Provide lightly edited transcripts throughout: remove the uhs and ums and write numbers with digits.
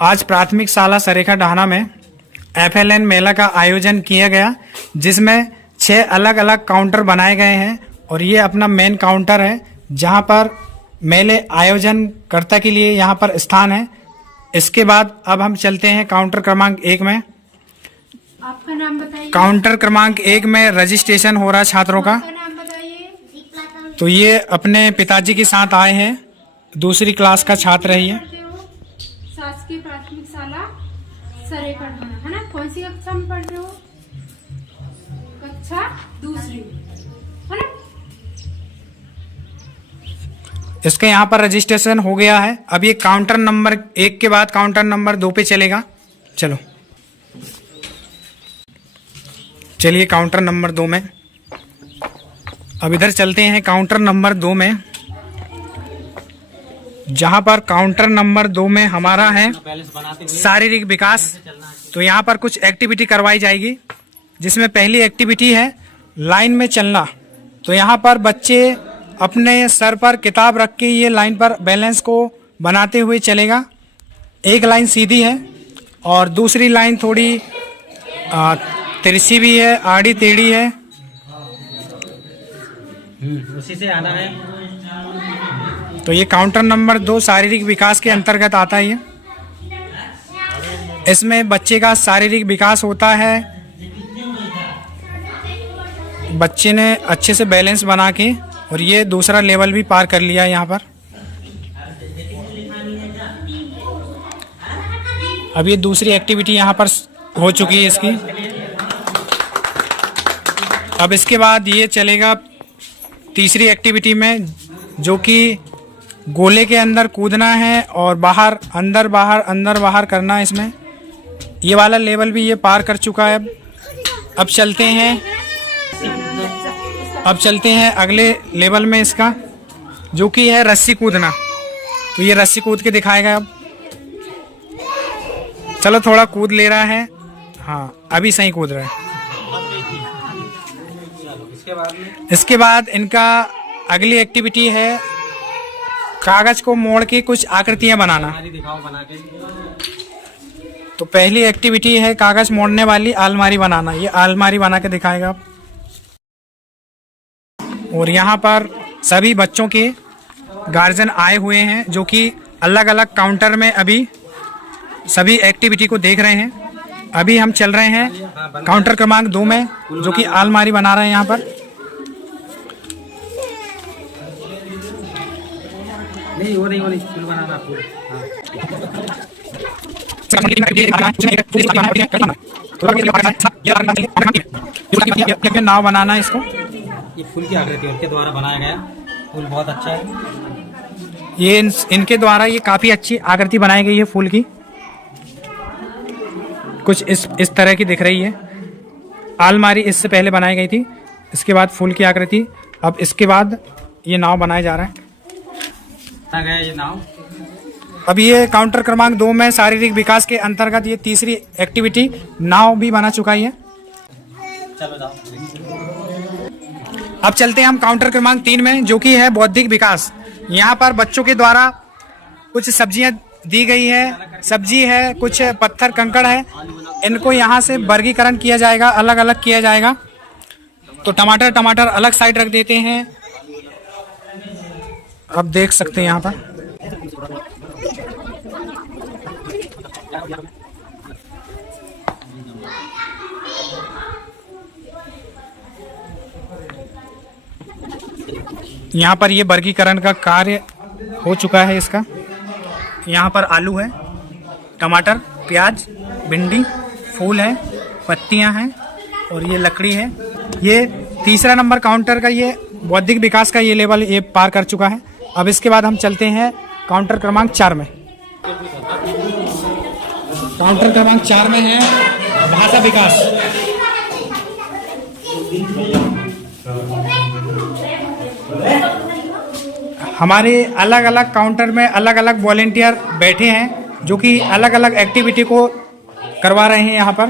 आज प्राथमिक शाला सरेखा ढाना में FLN मेला का आयोजन किया गया, जिसमें 6 अलग अलग काउंटर बनाए गए हैं और ये अपना मेन काउंटर है जहां पर मेले आयोजन कर्ता के लिए यहां पर स्थान है। इसके बाद अब हम चलते हैं काउंटर क्रमांक 1 में। आपका नाम बताइए। काउंटर क्रमांक 1 में रजिस्ट्रेशन हो रहा है छात्रों का। आपका नाम बताइए। तो ये अपने पिताजी के साथ आए हैं, दूसरी क्लास का छात्र है ये। शासकीय प्राथमिक शाला सरेखा ढाना, है ना? कौन सी कक्षा में पढ़ रहे हो? कक्षा दूसरी, है ना? इसके यहाँ पर रजिस्ट्रेशन हो गया है। अब ये काउंटर नंबर 1 के बाद काउंटर नंबर 2 पे चलेगा। चलो चलिए काउंटर नंबर 2 में। अब इधर चलते हैं काउंटर नंबर 2 में, जहां पर काउंटर नंबर 2 में हमारा है शारीरिक विकास। तो यहाँ पर कुछ एक्टिविटी करवाई जाएगी, जिसमें पहली एक्टिविटी है लाइन में चलना। तो यहाँ पर बच्चे अपने सर पर किताब रख के ये लाइन पर बैलेंस को बनाते हुए चलेगा। एक लाइन सीधी है और दूसरी लाइन थोड़ी तिरछी भी है, आड़ी टेढ़ी है। उसी से आना है। तो ये काउंटर नंबर 2 शारीरिक विकास के अंतर्गत आता है। ये इसमें बच्चे का शारीरिक विकास होता है। बच्चे ने अच्छे से बैलेंस बना के और ये दूसरा लेवल भी पार कर लिया यहाँ पर। अब ये दूसरी एक्टिविटी यहाँ पर हो चुकी है इसकी। अब इसके बाद ये चलेगा तीसरी एक्टिविटी में, जो कि गोले के अंदर कूदना है और बाहर अंदर बाहर करना है। इसमें ये वाला लेवल भी ये पार कर चुका है। अब चलते हैं अगले लेवल में इसका, जो कि है रस्सी कूदना। तो ये रस्सी कूद के दिखाएगा। अब चलो थोड़ा कूद ले रहा है। हाँ, अभी सही कूद रहा है। इसके बाद इनका अगली एक्टिविटी है कागज को मोड़ के कुछ आकृतियां बनाना। तो पहली एक्टिविटी है कागज मोड़ने वाली अलमारी बनाना। ये अलमारी बना के दिखाएगा। और यहाँ पर सभी बच्चों के गार्जियन आए हुए हैं, जो कि अलग अलग काउंटर में अभी सभी एक्टिविटी को देख रहे हैं। अभी हम चल रहे हैं काउंटर क्रमांक 2 में, जो कि अलमारी बना रहे हैं यहाँ पर। नहीं वो नहीं फूल बनाना, फूल। नाव बनाना है इसको। ये फूल की आकृति उनके द्वारा बनाया गया फूल बहुत अच्छा है। ये इनके द्वारा ये काफी अच्छी आकृति बनाई गई है फूल की। कुछ इस तरह की दिख रही है। अलमारी इससे पहले बनाई गई थी, इसके बाद फूल की आकृति। अब इसके बाद ये नाव बनाया जा रहा है। गया ये नाव। अब ये काउंटर क्रमांक 2 में शारीरिक विकास के अंतर्गत ये तीसरी एक्टिविटी नाव भी बना चुका है। चलो जाओ। अब चलते हैं हम काउंटर क्रमांक 3 में, जो कि है बौद्धिक विकास। यहाँ पर बच्चों के द्वारा कुछ सब्जियां दी गई है, सब्जी है, कुछ पत्थर कंकड़ है। इनको यहाँ से वर्गीकरण किया जाएगा, अलग अलग किया जाएगा। तो टमाटर अलग साइड रख देते हैं। अब देख सकते हैं यहाँ पर ये वर्गीकरण का कार्य हो चुका है इसका। यहाँ पर आलू है, टमाटर, प्याज, भिंडी, फूल है, पत्तियाँ हैं और ये लकड़ी है। ये तीसरा नंबर काउंटर का ये बौद्धिक विकास का ये लेवल ये पार कर चुका है। अब इसके बाद हम चलते हैं काउंटर क्रमांक 4 में। काउंटर क्रमांक 4 में है भाषा विकास। हमारे अलग अलग काउंटर में अलग अलग वॉलेंटियर बैठे हैं, जो कि अलग अलग एक्टिविटी को करवा रहे हैं। यहाँ पर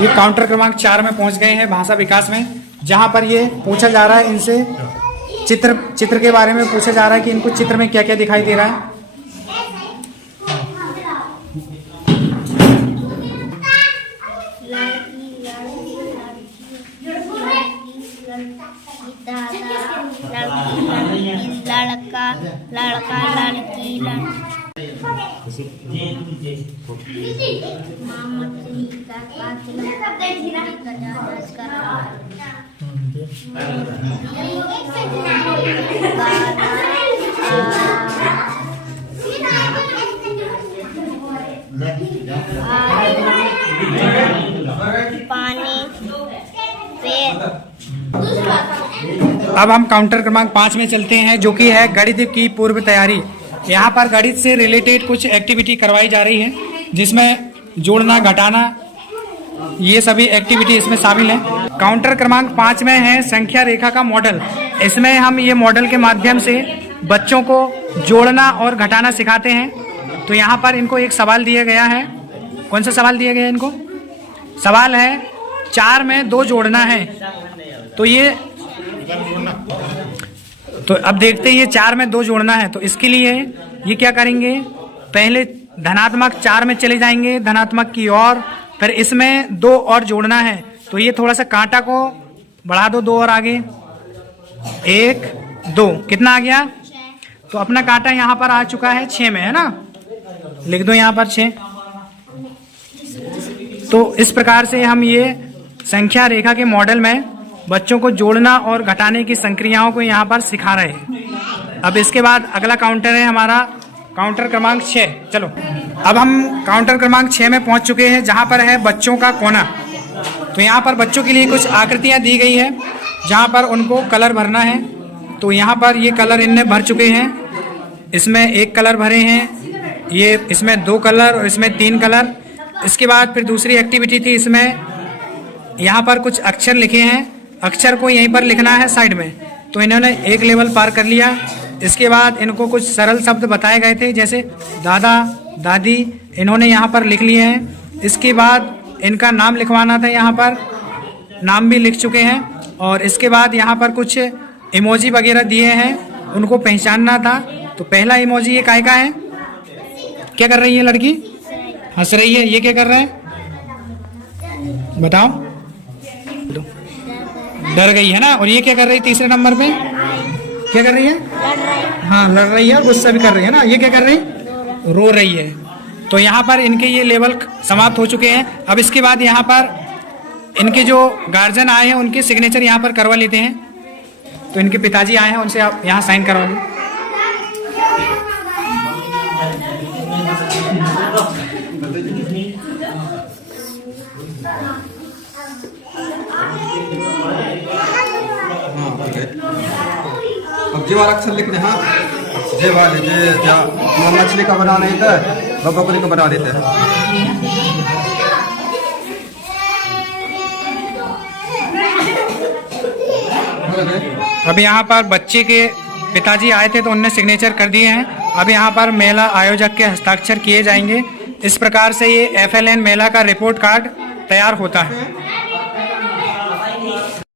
ये काउंटर क्रमांक 4 में पहुंच गए हैं भाषा विकास में, जहाँ पर ये पूछा जा रहा है इनसे चित्र के बारे में पूछा जा रहा है कि इनको चित्र में क्या क्या दिखाई दे रहा है। लड़का लड़का लड़की पानी पेड़। अब हम काउंटर क्रमांक 5 में चलते हैं, जो कि है गणित की पूर्व तैयारी। यहाँ पर गणित से रिलेटेड कुछ एक्टिविटी करवाई जा रही है, जिसमें जोड़ना घटाना ये सभी एक्टिविटी इसमें शामिल है। काउंटर क्रमांक 5 में है संख्या रेखा का मॉडल। इसमें हम ये मॉडल के माध्यम से बच्चों को जोड़ना और घटाना सिखाते हैं। तो यहाँ पर इनको एक सवाल दिया गया है। कौन सा सवाल दिया गया है इनको? सवाल है 4 में 2 जोड़ना है। तो अब देखते हैं ये 4 में 2 जोड़ना है। तो इसके लिए ये क्या करेंगे, पहले धनात्मक 4 में चले जाएंगे, धनात्मक की ओर, फिर इसमें 2 और जोड़ना है। तो ये थोड़ा सा कांटा को बढ़ा दो 2 और आगे, 1 2 कितना आ गया? तो अपना कांटा यहाँ पर आ चुका है 6 में, है ना? लिख दो यहाँ पर 6। तो इस प्रकार से हम ये संख्या रेखा के मॉडल में बच्चों को जोड़ना और घटाने की संक्रियाओं को यहाँ पर सिखा रहे हैं। अब इसके बाद अगला काउंटर है हमारा काउंटर क्रमांक 6। चलो अब हम काउंटर क्रमांक 6 में पहुँच चुके हैं, जहाँ पर है बच्चों का कोना। तो यहाँ पर बच्चों के लिए कुछ आकृतियाँ दी गई है, जहाँ पर उनको कलर भरना है। तो यहाँ पर ये कलर इनने भर चुके हैं। इसमें 1 कलर भरे हैं, ये इसमें 2 कलर और इसमें 3 कलर। इसके बाद फिर दूसरी एक्टिविटी थी, इसमें यहाँ पर कुछ अक्षर लिखे हैं, अक्षर को यहीं पर लिखना है साइड में। तो इन्होंने 1 लेवल पार कर लिया। इसके बाद इनको कुछ सरल शब्द बताए गए थे, जैसे दादा दादी, इन्होंने यहाँ पर लिख लिए हैं। इसके बाद इनका नाम लिखवाना था, यहाँ पर नाम भी लिख चुके हैं। और इसके बाद यहाँ पर कुछ इमोजी वगैरह दिए हैं, उनको पहचानना था। तो पहला इमोजी ये काय का है? क्या कर रही है लड़की? हंस रही है। ये क्या कर रहा है बताओ? डर गई है ना। और ये क्या कर रही है तीसरे नंबर पे? क्या कर रही है? हाँ लड़ रही है, और गुस्सा भी कर रही है ना। ये क्या कर रही है? रो रही है। तो यहाँ पर इनके ये लेवल समाप्त हो चुके हैं। अब इसके बाद यहाँ पर इनके जो गार्जियन आए हैं उनके सिग्नेचर यहाँ पर करवा लेते हैं। तो इनके पिताजी आए हैं, उनसे आप यहाँ साइन करवा लें। अब जे वाला अक्षर लिख दे। हाँ जे वाले जे मछली का बना नहीं था, बकरी का बना देते हैं। अब यहाँ पर बच्चे के पिताजी आए थे तो उनने सिग्नेचर कर दिए हैं। अब यहाँ पर मेला आयोजक के हस्ताक्षर किए जाएंगे। इस प्रकार से ये FLN मेला का रिपोर्ट कार्ड तैयार होता है।